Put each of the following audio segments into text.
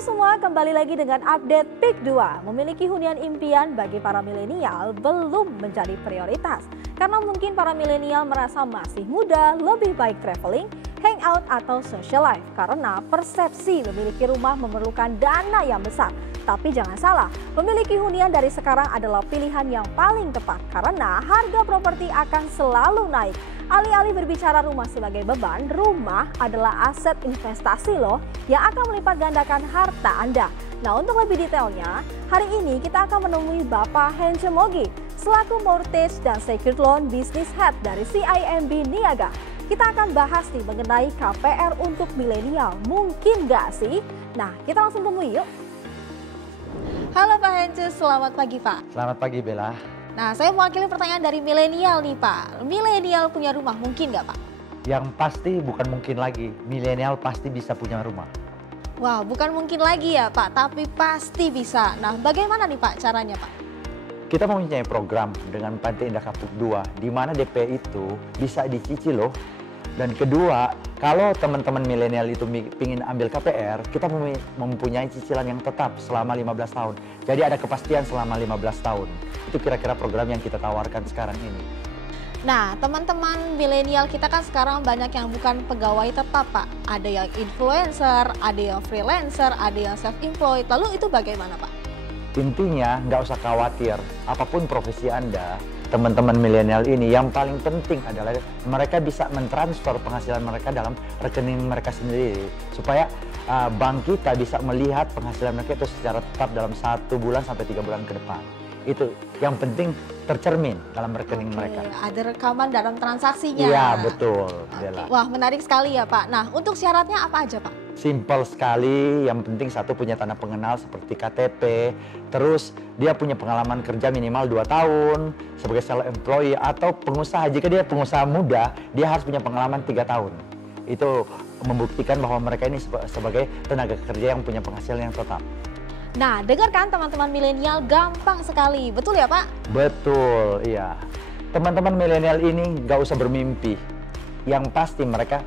Halo semua, kembali lagi dengan update PIK 2. Memiliki hunian impian bagi para milenial belum menjadi prioritas. Karena mungkin para milenial merasa masih muda, lebih baik traveling, hangout atau social life. Karena persepsi memiliki rumah memerlukan dana yang besar. Tapi jangan salah, memiliki hunian dari sekarang adalah pilihan yang paling tepat. Karena harga properti akan selalu naik. Alih-alih berbicara rumah sebagai beban, rumah adalah aset investasi loh yang akan melipat gandakan harta Anda. Nah, untuk lebih detailnya, hari ini kita akan menemui Bapak Hence Mogi selaku Mortgage dan Secured Loan Business Head dari CIMB Niaga. Kita akan bahas nih mengenai KPR untuk milenial. Mungkin nggak sih? Nah, kita langsung temui yuk. Halo Pak Hence, selamat pagi Pak. Selamat pagi Bella. Nah, saya mewakili pertanyaan dari milenial nih Pak. Milenial punya rumah mungkin nggak Pak? Yang pasti bukan mungkin lagi, milenial pasti bisa punya rumah. Wah, bukan mungkin lagi ya Pak, tapi pasti bisa. Nah, bagaimana nih Pak caranya Pak? Kita mempunyai program dengan Pantai Indah Kapuk 2, di mana DP itu bisa dicicil loh. Dan kedua, kalau teman-teman milenial itu ingin ambil KPR, kita mempunyai cicilan yang tetap selama 15 tahun. Jadi ada kepastian selama 15 tahun. Itu kira-kira program yang kita tawarkan sekarang ini. Nah, teman-teman milenial kita kan sekarang banyak yang bukan pegawai tetap Pak. Ada yang influencer, ada yang freelancer, ada yang self-employed. Lalu itu bagaimana Pak? Intinya nggak usah khawatir, apapun profesi Anda, teman-teman milenial ini yang paling penting adalah mereka bisa mentransfer penghasilan mereka dalam rekening mereka sendiri. Supaya bank kita bisa melihat penghasilan mereka itu secara tetap dalam 1 bulan sampai 3 bulan ke depan. Itu yang penting tercermin dalam rekening mereka. Ada rekaman dalam transaksinya. Iya, betul. Wah, menarik sekali ya Pak. Nah, untuk syaratnya apa aja Pak? Simple sekali, yang penting satu punya tanda pengenal seperti KTP, terus dia punya pengalaman kerja minimal 2 tahun sebagai self-employed atau pengusaha. Jika dia pengusaha muda, dia harus punya pengalaman 3 tahun. Itu membuktikan bahwa mereka ini sebagai tenaga kerja yang punya penghasilan yang tetap. Nah, dengarkan teman-teman milenial, gampang sekali, betul ya Pak? Betul, iya. Teman-teman milenial ini nggak usah bermimpi. Yang pasti mereka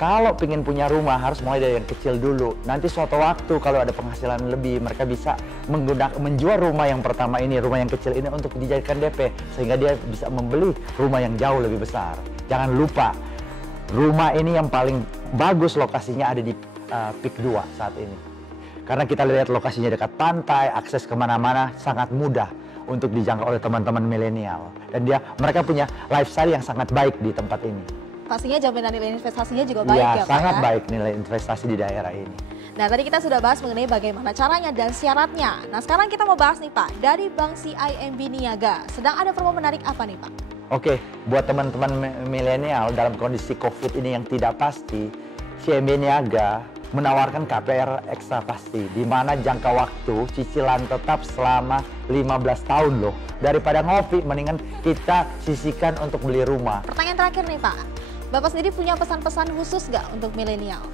kalau ingin punya rumah harus mulai dari yang kecil dulu. Nanti suatu waktu kalau ada penghasilan lebih, mereka bisa menjual rumah yang pertama ini, rumah yang kecil ini untuk dijadikan DP. Sehingga dia bisa membeli rumah yang jauh lebih besar. Jangan lupa, rumah ini yang paling bagus lokasinya ada di PIK 2 saat ini. Karena kita lihat lokasinya dekat pantai, akses kemana-mana sangat mudah untuk dijangkau oleh teman-teman milenial. Dan mereka punya lifestyle yang sangat baik di tempat ini. Pastinya jaminan nilai investasinya juga baik ya Pak ya? Sangat baik nilai investasi di daerah ini. Nah, tadi kita sudah bahas mengenai bagaimana caranya dan syaratnya. Nah, sekarang kita mau bahas nih Pak, dari Bank CIMB Niaga, sedang ada promo menarik apa nih Pak? Oke, buat teman-teman milenial dalam kondisi COVID ini yang tidak pasti, CIMB Niaga menawarkan KPR ekstra pasti, di mana jangka waktu cicilan tetap selama 15 tahun loh. Daripada ngopi, mendingan kita sisihkan untuk beli rumah. Pertanyaan terakhir nih Pak, Bapak sendiri punya pesan-pesan khusus nggak untuk milenial?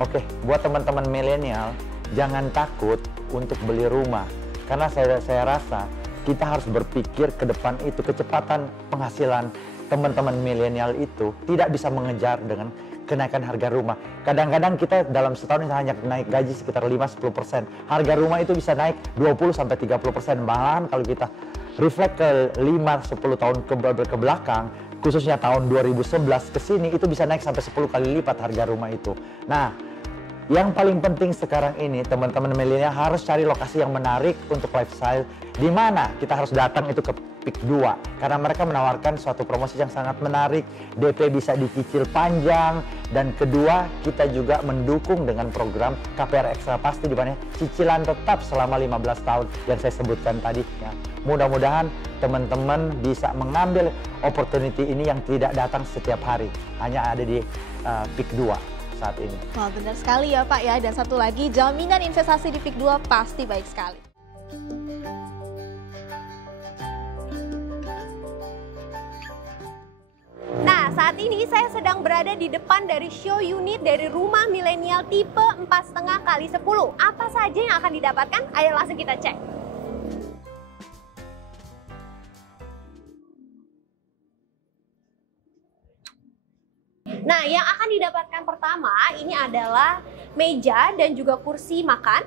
Oke, buat teman-teman milenial, jangan takut untuk beli rumah. Karena saya rasa kita harus berpikir ke depan itu, kecepatan penghasilan teman-teman milenial itu tidak bisa mengejar dengan kenaikan harga rumah. Kadang-kadang kita dalam setahun hanya naik gaji sekitar 5-10%. Harga rumah itu bisa naik 20-30%. Malahan kalau kita reflect ke 5-10 tahun ke belakang, khususnya tahun 2011 ke sini, itu bisa naik sampai 10 kali lipat harga rumah itu. Nah, yang paling penting sekarang ini, teman-teman milenial harus cari lokasi yang menarik untuk lifestyle, di mana kita harus datang itu ke PIK 2 karena mereka menawarkan suatu promosi yang sangat menarik, DP bisa dicicil panjang, dan kedua kita juga mendukung dengan program KPR ekstra pasti di mana cicilan tetap selama 15 tahun yang saya sebutkan tadi ya. Mudah-mudahan teman-teman bisa mengambil opportunity ini yang tidak datang setiap hari, hanya ada di PIK 2 saat ini. Wah, benar sekali ya Pak ya. Dan satu lagi, jaminan investasi di PIK 2 pasti baik sekali. Nah, saat ini saya sedang berada di depan dari show unit dari rumah milenial tipe 4,5x10. Apa saja yang akan didapatkan? Ayo langsung kita cek. Nah, yang akan didapatkan pertama ini adalah meja dan juga kursi makan.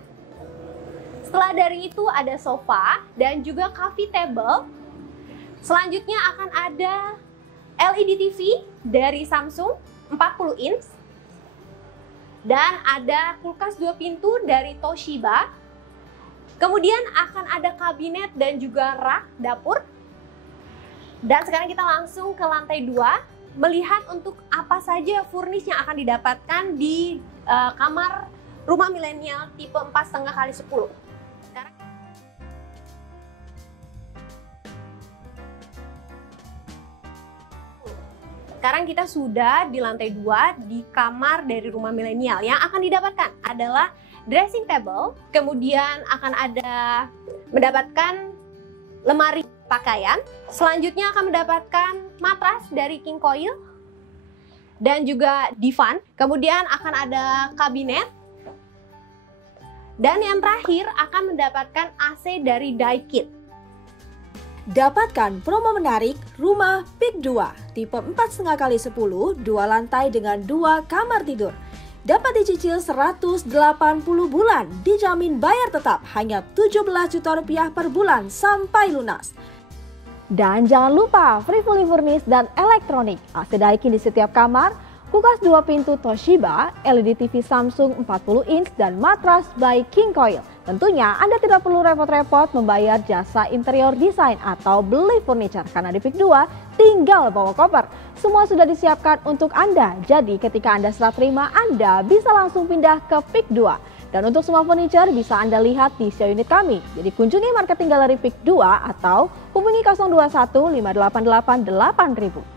Setelah dari itu ada sofa dan juga coffee table. Selanjutnya akan ada LED TV dari Samsung 40 inch. Dan ada kulkas 2 pintu dari Toshiba. Kemudian akan ada kabinet dan juga rak dapur. Dan sekarang kita langsung ke lantai 2, melihat untuk apa saja furnish yang akan didapatkan di kamar rumah milenial tipe 4,5x10. Sekarang kita sudah di lantai 2 di kamar dari rumah milenial. Yang akan didapatkan adalah dressing table, kemudian akan ada mendapatkan lemari pakaian, selanjutnya akan mendapatkan matras dari King Coil dan juga divan, kemudian akan ada kabinet, dan yang terakhir akan mendapatkan AC dari Daikin. Dapatkan promo menarik rumah Peak 2 tipe 4,5x10, 2 lantai dengan 2 kamar tidur. Dapat dicicil 180 bulan, dijamin bayar tetap hanya 17 juta rupiah per bulan sampai lunas. Dan jangan lupa free fully furnished dan elektronik, AC Daikin di setiap kamar, kulkas 2 pintu Toshiba, LED TV Samsung 40 inch dan matras by King Coil. Tentunya Anda tidak perlu repot-repot membayar jasa interior design atau beli furniture karena di Peak 2 tinggal bawa koper. Semua sudah disiapkan untuk Anda, jadi ketika Anda serah terima Anda bisa langsung pindah ke Peak 2. Dan untuk semua furniture bisa Anda lihat di show unit kami. Jadi kunjungi marketing galeri Peak 2 atau hubungi 021 588 8000.